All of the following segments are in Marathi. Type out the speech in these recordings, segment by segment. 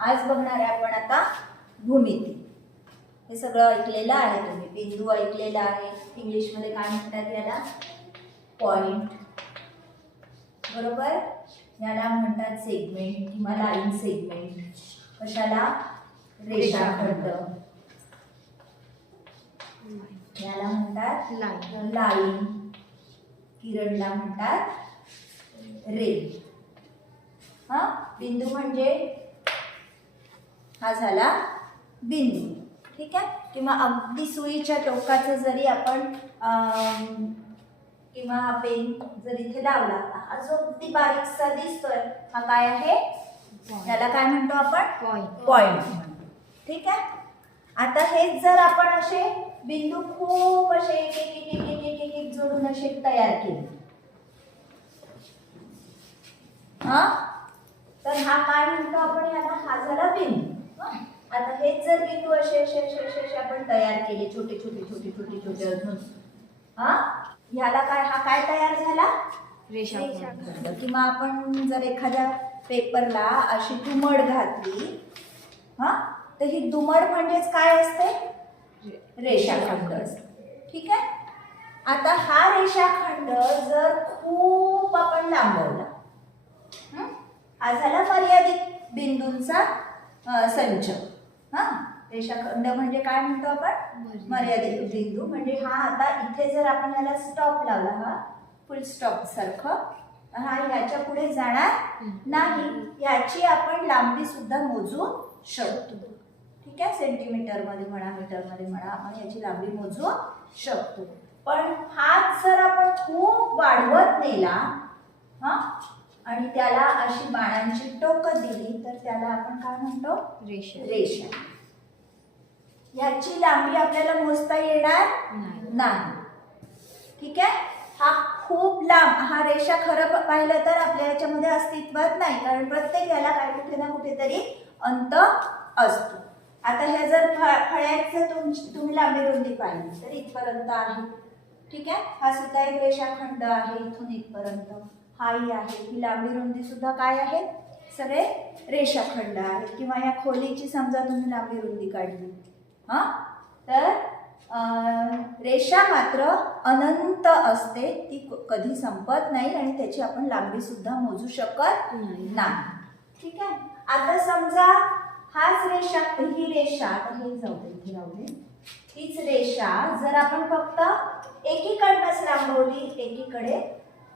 आज बघणार आहे आपण आता भूमिती. हे सगळं ऐकलेलं आहे तुम्ही, बिंदू ऐकलेला आहे. इंग्लिशमध्ये काय म्हणतात याला? पॉइंट, बरोबर. याला म्हणतात सेगमेंट किंवा लाईन सेगमेंट. कशाला? रेषाखंड. याला म्हणतात लाईन. किरणला म्हणतात रे. हा, बिंदू म्हणजे हा झाला बिंदू, ठीक आहे. किंवा अगदी सुईच्या टोकाचं जरी आपण किंवा पेन जर इथे लावला, हा जो अगदी बारीकसा दिसतोय हा काय आहे? याला काय म्हणतो आपण? पॉइंट म्हणतो, ठीक आहे. आता हेच जर आपण असे बिंदू खूप असे एक एक एक एक एक एक एक जोडून असे तयार केले, हा, तर हा काय म्हणतो आपण? याला हा झाला बिंदू. आता हेच जर बिंदू असे असे असे असे आपण तयार केले, छोटे छोटे छोटे छोटे छोटे अजून, हा, ह्याला काय? हा काय तयार झाला? रेषाखंड. किंवा आपण जर एखाद्या पेपरला अशी दुमड घातली, हा, तर ही दुमड म्हणजेच काय असते? रेषाखंड असते, ठीक आहे. आता हा रेषाखंड जर खूप आपण लांबवला, हा झाला मर्यादित बिंदूंचा संच. हा, रेषाखंड म्हणजे काय म्हणतो आपण? मर्यादित बिंदू. म्हणजे हा आता इथे जर आपण याला स्टॉप लावला, हा फुल स्टॉप सारखं, हा याच्या पुढे जाणार नाही. याची आपण लांबी सुद्धा मोजू शकतो, ठीक आहे. सेंटीमीटर मध्ये म्हणा, मीटर मध्ये म्हणा, आपण याची लांबी मोजू शकतो. पण हात जर आपण खूप वाढवत नेला, हा, आणि त्याला अशी बाणांची टोकं दिली, तर त्याला आपण काय म्हणतो? रेषा. याची लांबी आपल्याला मोजता येणार नाही, ठीक आहे. हा खूप लांब, हा रेषा खरं पाहिलं तर आपल्या याच्यामध्ये अस्तित्वात नाही, कारण प्रत्येक याला काय कुठे ना कुठेतरी अंत असतो. आता हे जर फळ्याचं तुम्ही लांबी रुंदी पाहिली तर इथपर्यंत आहे, ठीक आहे. हा सुद्धा एक रेषाखंड आहे, इथून इथपर्यंत. हाही आहे, ही लांबी रुंदी सुद्धा काय आहे? सगळे रेषाखंड आहेत. किंवा या खोलीची समजा तुम्ही लांबी रुंदी काढली, हा, तर रेषा मात्र अनंत असते, ती कधी संपत नाही आणि त्याची आपण लांबी सुद्धा मोजू शकत नाही, ठीक आहे. आता समजा हाच रेषा, ही रेषा, आता हे जाऊ दे, इथे राहू दे, हीच रेषा जर आपण फक्त एकीकडनंच लांबवली, एकीकडे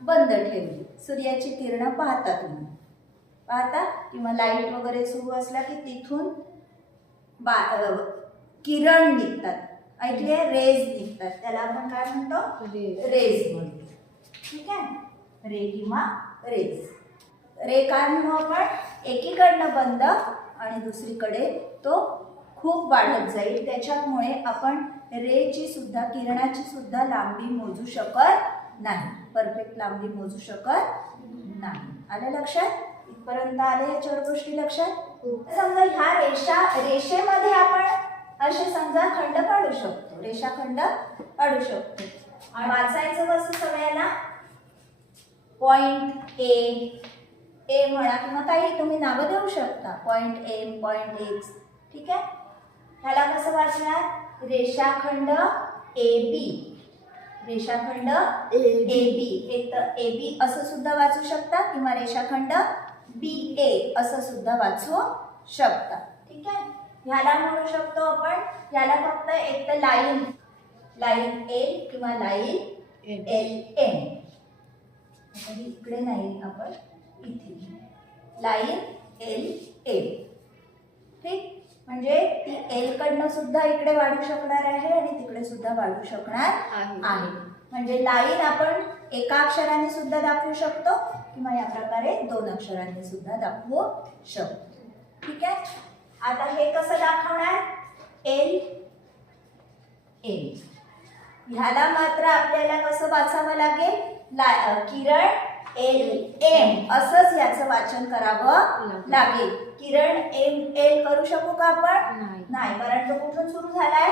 बंद ठेवली, सूर्याची किरण पाहता तुम्ही, पाहता, किंवा लाईट वगैरे सुरू असला की तिथून किरण निघतात, ऐकले? रेज निघतात, त्याला आपण काय म्हणतो? रेज म्हणतो, ठीक आहे. रे किंवा रेज. रे काय म्हणू आपण? एकीकडनं बंद आणि दुसरीकडे तो खूप वाढत जाईल, त्याच्यामुळे आपण रेची सुद्धा, किरणाची सुद्धा लांबी मोजू शकत नाही, परफेक्ट लांबी मोजू शकत नाही. आलं लक्षात? इथपर्यंत आले याच्यावर गोष्टी लक्षात? समजा ह्या रेषेमध्ये आपण असे समजा खंड पाडू शकतो, रेषाखंड पाडू शकतो. वाचायचं कसं सगळ्यांना? पॉइंट ए म्हणा, किंवा काही तुम्ही नावं देऊ शकता, पॉइंट एम, पॉइंट एक्स, ठीक आहे. ह्याला कसं वाचणार? रेषाखंड ए बी. रेषाखंड ए बी, हे तर ए बी असं सुद्धा वाचू शकता, किंवा रेषाखंड बी ए असं सुद्धा वाचू शकता, ठीक आहे. ह्याला म्हणू शकतो आपण, ह्याला फक्त एक तर लाईन ए किंवा लाईन एल एम. इकडे नाही, आपण इथे लाईन एल एम, ठीक. म्हणजे ती एल कडनं सुद्धा इकडे वाढू शकणार आहे आणि तिकडे सुद्धा वाढू शकणार आहे. म्हणजे लाईन आपण एका अक्षराने सुद्धा दाखवू शकतो, किंवा या प्रकारे 2 अक्षरांनी सुद्धा दाखवू शकतो, ठीक आहे. आता हे कसं दाखवणार? L M. ह्याला मात्र आपल्याला कसं वाचावं लागेल? किरण एल एम असंच याचं वाचन करावं लागेल. किरण एम एल करू शकू का आपण? नाही, कारण तो कुठून सुरू झालाय?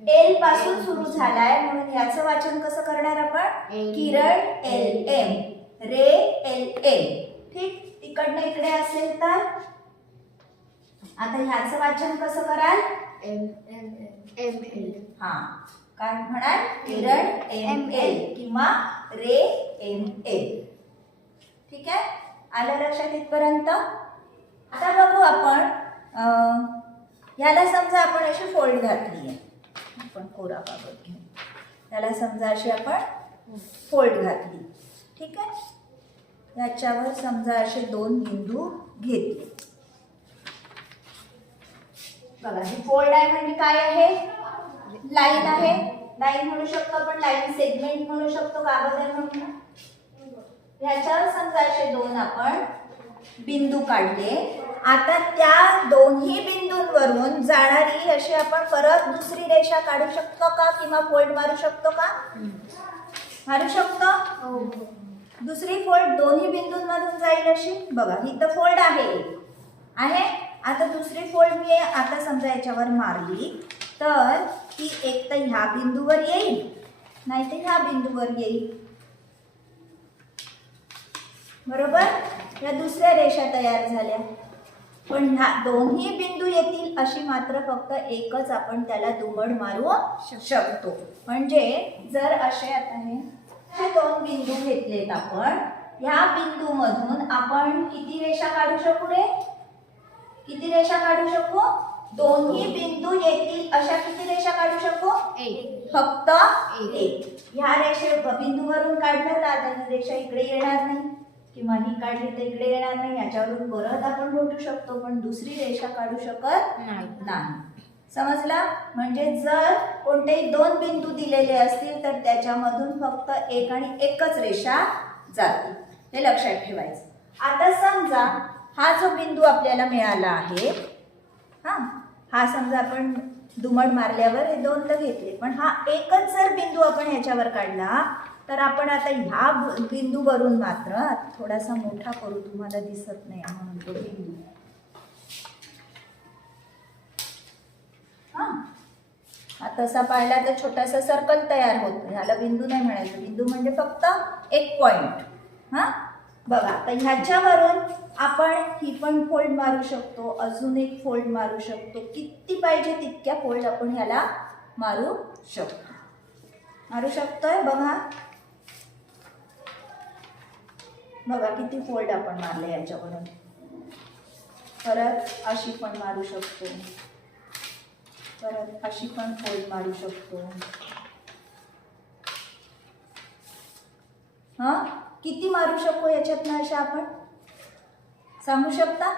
एल पासून सुरू झालाय, म्हणून याचं वाचन कसं करणार आपण? किरण एल एम, रे एल एम, ठीक. तिकडनं इकडे असेल तर आता ह्याचं वाचन कसं कराल? ML. हा, काय म्हणाल? किरण ML किंवा रे ML. ठीक आहे, आलं लक्षात इथपर्यंत? आता बघू आपण याला समजा आपण अशी फोल्ड घातली आहे. आपण कोरा कागद घेऊ, याला समजा अशी आपण फोल्ड घातली. ठीक आहे, याच्यावर समजा असे 2 बिंदू घेतले. बघा, ही फोल्ड आहे म्हणजे काय आहे? लाईन आहे. लाईन म्हणू शकतो आपण, लाईन सेगमेंट म्हणू शकतो, कागद आहे म्हणून. ह्याच्यावर समजा असे 2 आपण बिंदू काढले. आता त्या दोन्ही बिंदूंवरून जाणारी अशी आपण परत दुसरी रेषा काढू शकतो का किंवा फोल्ड मारू शकतो का? मारू शकतो. दुसरी फोल्ड दोन्ही बिंदूंमधून जाईल अशी. बघा, ही तर फोल्ड आहे. आता दुसरी फोल्ड मी आता समजा याच्यावर मारली तर ती एक तर ह्या बिंदूवर येईल, नाही तर ह्या बिंदूवर येईल. बरोबर, या दुसऱ्या रेषा तयार झाल्या. पण ह्या दोन्ही बिंदू येतील अशी मात्र फक्त एकच आपण त्याला दुमड मारू शकतो. म्हणजे जर असे आता हे 2 बिंदू घेतलेत आपण, ह्या बिंदूमधून आपण किती रेषा काढू शकू रे? किती रेषा काढू शकू? दोन्ही बिंदू येतील अशा किती रेषा काढू शकू? फक्त एक. ह्या रेषे बिंदूवरून काढलं तर आता ही रेषा इकडे येणार नाही किंवा ही काढली तर इकडे येणार नाही. याच्यावरून परत आपण भेटू शकतो, पण दुसरी रेषा काढू शकत नाही. समजला? म्हणजे जर कोणतेही 2 बिंदू दिलेले असतील तर त्याच्यामधून फक्त एक आणि एकच रेषा जाते. हे लक्षात ठेवायचं. आता समजा हा जो बिंदू आपल्याला मिळाला आहे, हा समजा आपण दुमड मारल्यावर हे 2 तर घेतले, पण हा एकच जर बिंदू आपण ह्याच्यावर काढला तर आपण आता ह्या बिंदूवरून मात्र थोडासा मोठा करू, तुम्हाला दिसत नाही म्हणून तो बिंदू. हा तसा पाहिला तर छोटासा सर्कल तयार होतो. ह्याला बिंदू नाही म्हणायचं, बिंदू म्हणजे फक्त एक पॉइंट. बघा, आता ह्याच्यावरून आपण ही पण फोल्ड मारू शकतो, अजून एक फोल्ड मारू शकतो. किती पाहिजे तितक्या फोल्ड आपण ह्याला मारू शकतोय. बघा किती फोल्ड आपण मारले याच्यावरून. परत अशी पण मारू शकतो, परत अशी पण फोल्ड मारू शकतो. किती मारू शकतो याच्यातनं अशा आपण सांगू शकता?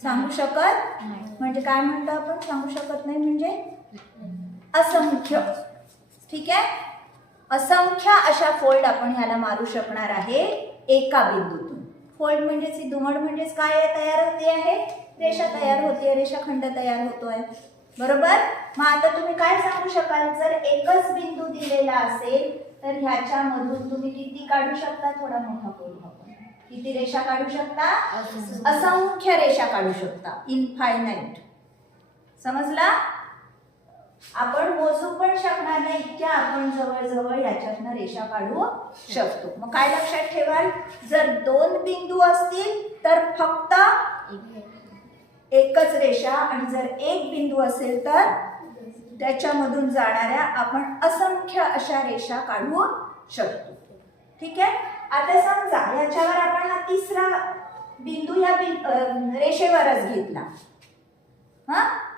सांगू शकत म्हणजे काय म्हणतो आपण? सांगू शकत नाही म्हणजे असंख्य. ठीक आहे, असंख्य अशा फोल्ड आपण ह्याला मारू शकणार आहे एका बिंदूतून. फोल्ड म्हणजेच ही दुमड म्हणजेच काय तयार होते आहे? रेषा तयार होते, रेषाखंड तयार होतोय. बरोबर. मग आता तुम्ही काय सांगू शकाल? जर एकच बिंदू दिलेला असेल तर ह्याच्यामधून तुम्ही किती काढू शकता? थोडा मोठा करू आपण. किती रेषा काढू शकता? असंख्य रेषा काढू शकता, इनफायनाइट. समजला? आपण मोजू पण शकणार नाही इतक्या आपण जवळजवळ याच्यातनं रेषा काढू शकतो. मग काय लक्षात ठेवाल? जर 2 बिंदू असतील तर फक्त एकच रेषा, आणि जर एक बिंदू असेल तर त्याच्यामधून जाणाऱ्या आपण असंख्य अशा रेषा काढू शकतो. ठीक आहे. आता समजा याच्यावर आपण हा तिसरा बिंदू या रेषेवरच घेतला,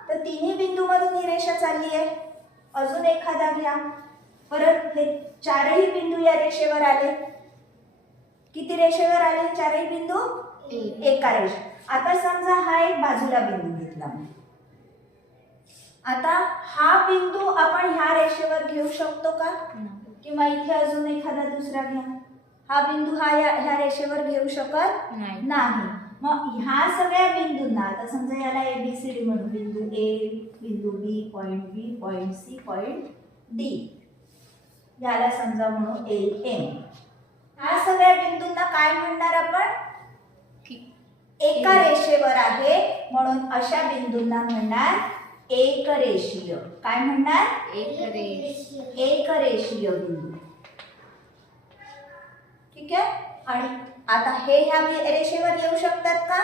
तर तिन्ही बिंदू मधून ही रेषा चालली आहे. अजून एखादा घ्या, परत हे 4ही बिंदू या रेषेवर आले. किती रेषेवर आले 4ही बिंदू? एका रेषा. आता समजा हा एक बाजूला बिंदू घेतला, आता हा बिंदू आपण ह्या रेषेवर घेऊ शकतो का? किंवा इथे अजून एखादा दुसरा घ्या. हा बिंदू ह्या रेषेवर घेऊ शकत नाही. मग ह्या सगळ्या बिंदूंना आता समजा याला ABCD म्हणू. बिंदू A, बिंदू B, point B, point C, point D. याला समजा म्हणू LM. ह्या सगळ्या बिंदूंना काय म्हणणार आपण? एका रेषेवर आहे म्हणून अशा बिंदूंना म्हणणार एकरेषीय. काय म्हणणार? एकरेषीय बिंदू. ठीक आहे. आणि आता हे ह्या रेषेवर येऊ शकतात का?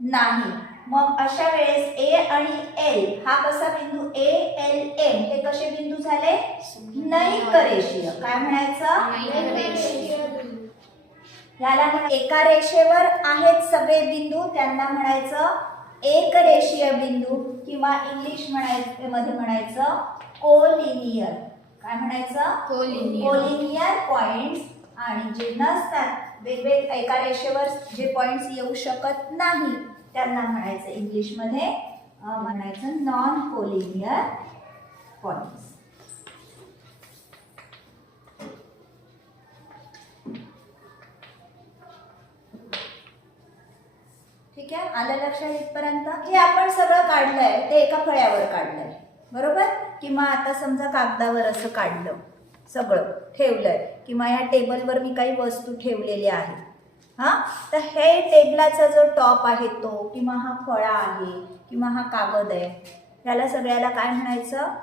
नाही. मग अशा वेळेस ए आणि एल हा कसा बिंदू, ए एल एम हे कसे बिंदू झाले, नैक रेषीय. काय म्हणायचं, याला एका रेषेवर आहेत सगळे बिंदू त्यांना म्हणायचं एक रेषीय बिंदू, किंवा इंग्लिश मध्ये म्हणायचं कोलिनियर. काय म्हणायचं, कोलिनियर पॉइंट्स. आणि जे नसतात वेगवेगळे एका रेषेवर जे पॉइंट्स येऊ शकत नाही त्यांना म्हणायचं इंग्लिश मध्ये म्हणायचं नॉन कोलिनियर पॉइंट्स. ठीक आहे, आलं लक्षात इथपर्यंत. हे आपण सगळं काढलंय ते एका फळ्यावर काढलंय, बरोबर. किंवा आता समजा कागदावर असं काढलं, सगळं ठेवलंय, किंवा या टेबलवर मी काही वस्तू ठेवलेल्या आहेत. हां, तर हे टेबलाचा जो टॉप आहे तो, किंवा हा फळा आहे, किंवा हा कागद आहे, याला सगळ्याला काय म्हणायचं,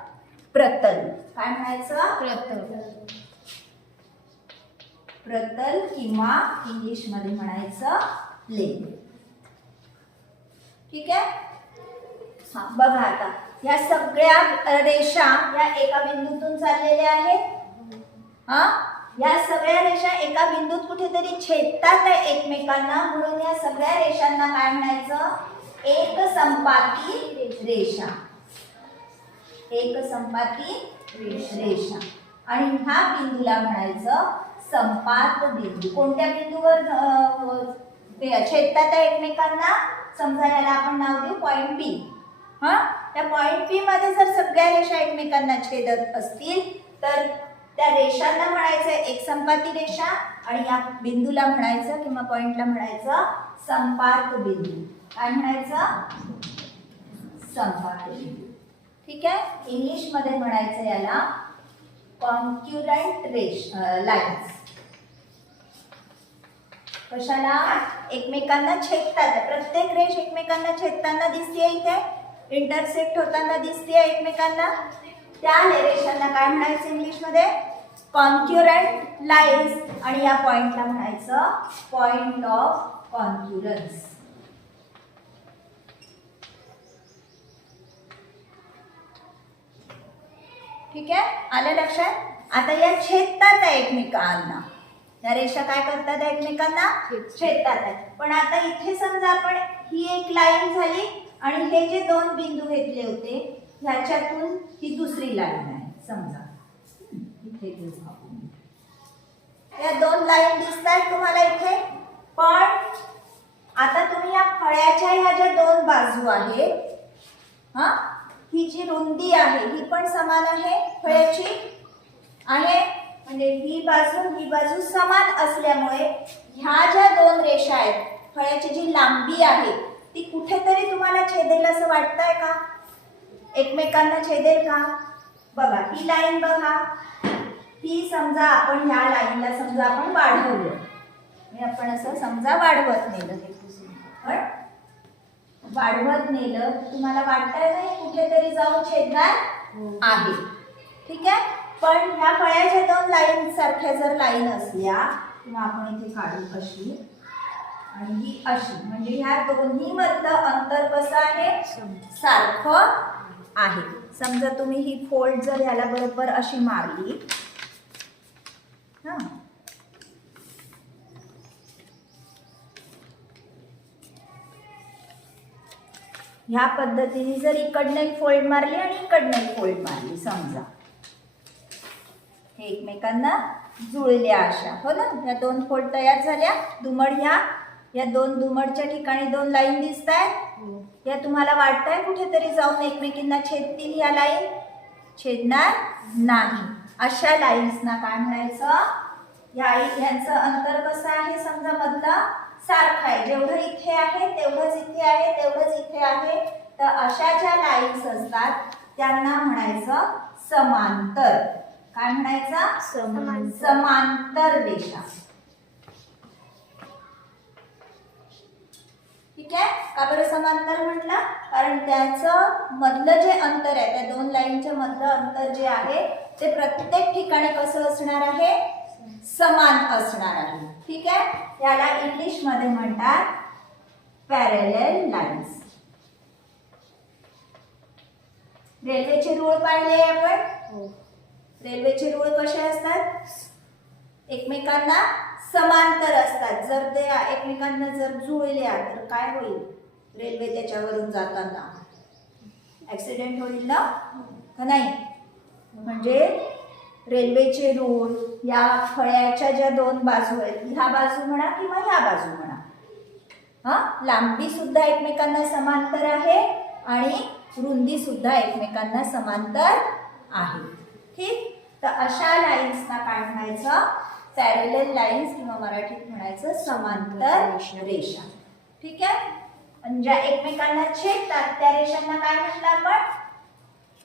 प्रतल. काय म्हणायचं, प्रतल, किंवा इंग्लिश मध्ये म्हणायचं प्लेन. ठीक आहे. हा बघा, आता या सगळ्या रेषा या एका बिंदूतून चाललेल्या आहेत. हा, या सगळ्या रेषा एका बिंदूत कुठेतरी छेदतात एकमेकांना, म्हणून या सगळ्या रेषांना काय म्हणायचं, एक संपाती रेषा. एक संपाती रेषा. आणि ह्या बिंदूला म्हणायचं संपात बिंदू. कोणत्या बिंदूवर छेदतात एकमेकांना, समजा याला आपण नाव देऊ पॉइंट बी. हा, त्या पॉइंट बी मध्ये जर सगळ्या रेषा एकमेकांना छेदत असतील तर त्या रेषांना म्हणायचं एक संपाती रेषा, आणि या बिंदूला म्हणायचं किंवा पॉइंटला म्हणायचं संपात बिंदू. काय म्हणायचं, संपात बिंदू. ठीक आहे. इंग्लिश मध्ये म्हणायचं याला कॉन्क्युरंट लाईन्स. कशाला, एकमेकांना छेदतात. प्रत्येक रेष एकमेकांना छेदताना दिसते, इथे इंटरसेक्ट होताना दिसते एकमेकांना. त्या रेषांना काय म्हणायचं इंग्लिश मध्ये, कॉन्क्युरंट लाईन्स. आणि या पॉइंटला म्हणायचं पॉइंट ऑफ कॉन्क्युरन्स. ठीक आहे, आलं लक्षात. आता या छेदतात एकमेकांना, या रेषा काय करतात एकमेकांना, छेदतात. पण आता इथे समजा आपण ही एक लाईन झाली आणि हे जे दोन बिंदू घेतले होते ह्याच्यातून ही दुसरी लाईन आहे समजा. इथे घेऊ आपण, या दोन लाईन दिसतात तुम्हाला इथे. पण आता तुम्ही या फळ्याच्या ह्या ज्या दोन बाजू आहेत, हा, ही जी रुंदी आहे ही पण समान आहे फळ्याची आहे, म्हणजे ही बाजू समान असल्यामुळे ह्या ज्या दोन रेषा आहेत फळ्याची जी लांबी आहे ती कुठेतरी तुम्हाला छेदेल असं वाटतंय का, एकमेकांना छेदेल का. बघा ही लाईन बघा, ही समजा आपण ह्या लाईनला समजा आपण वाढवलं, आपण असं समजा वाढवत नेलं, हे पण वाढवत नेलं, तुम्हाला वाटतंय नाही कुठेतरी जाऊन छेदणार आहे. ठीक आहे. पण ह्या फळ्याच्या दोन लाईन सारख्या जर लाईन असल्या, किंवा आपण इथे काढू अशी आणि ही अशी, म्हणजे ह्या दोन्ही मधलं अंतर कसं आहे, सारखं आहे. समजा तुम्ही ही फोल्ड जर ह्याला बरोबर अशी मारली, ह्या पद्धतीने जर इकडनं फोल्ड मारली आणि इकडनं फोल्ड मारली समजा, हे एकमेकांना जुळल्या अशा, हो ना. या दोन फोल्ड तयार झाल्या, दुमड या दोन दुमडच्या ठिकाणी दोन लाईन दिसत आहेत. या तुम्हाला वाटतंय कुठेतरी जाऊन एकमेकींना छेदतील, या लाईन छेदणार नाही. अशा लाईन्सना काय म्हणायचं, ह्यांचं अंतर कसं आहे समजा मधलं सारखं आहे, जेवढं इथे आहे तेवढंच इथे आहे, तेवढंच इथे आहे. तर अशा ज्या लाईन्स असतात त्यांना म्हणायचं समांतर. काय म्हणायचं, समांतर रेषा. ठीक आहे. का बरं समांतर म्हटलं, कारण त्याचं मधलं जे अंतर आहे, त्या दोन लाईनच्या मधलं अंतर जे आहे ते प्रत्येक ठिकाणी कसं असणार आहे, समान असणार आहे. ठीक आहे. याला इंग्लिश मध्ये म्हणतात पॅरलल लाईन्स. रेल्वेचे रूळ पाहिले आपण. रेल्वेचे रूळ कसे असतात? एकमेकांना समांतर असतात. जर ते एकमेकांना जर जुळल्या तर काय होईल? रेल्वे त्याच्यावरून जाताना ऍक्सिडेंट होईल ना, का नाही? म्हणजे रेल्वेचे रूळ या फळ्याच्या ज्या दोन बाजू आहेत, ह्या बाजू म्हणा किंवा ह्या बाजू म्हणा, लांबी सुद्धा एकमेकांना समांतर आहे आणि रुंदी सुद्धा एकमेकांना समांतर आहे. ठीक. तर अशा लाईन्सना काय म्हणायचं? पॅरलल लाईन्स किंवा मराठीत म्हणायचं समांतर रेषा. ठीक आहे. आणि ज्या एकमेकांना छेदतात त्या रेषांना काय म्हटलं आपण?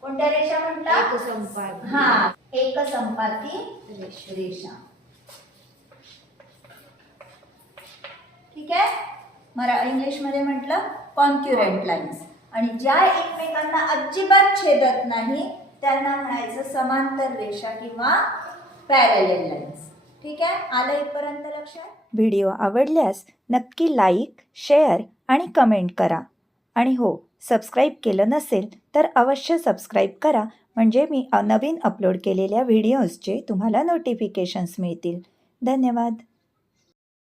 कोणत्या रेषा म्हटलं? एकसंपाती. एकसंपाती रेषा. ठीक आहे. इंग्लिश मध्ये म्हटलं कॉन्क्युरंट लाईन्स. आणि ज्या एकमेकांना अजिबात छेदत नाही त्यांना म्हणायचं समांतर रेषा किंवा पॅरलल लाईन्स. ठीक आहे. आलं इथपर्यंत लक्षात? व्हिडिओ आवडल्यास नक्की लाईक, शेअर आणि कमेंट करा. आणि हो, सबस्क्राईब केलं नसेल तर अवश्य सबस्क्राईब करा, म्हणजे मी नवीन अपलोड केलेल्या व्हिडिओजचे तुम्हाला नोटिफिकेशन्स मिळतील. धन्यवाद.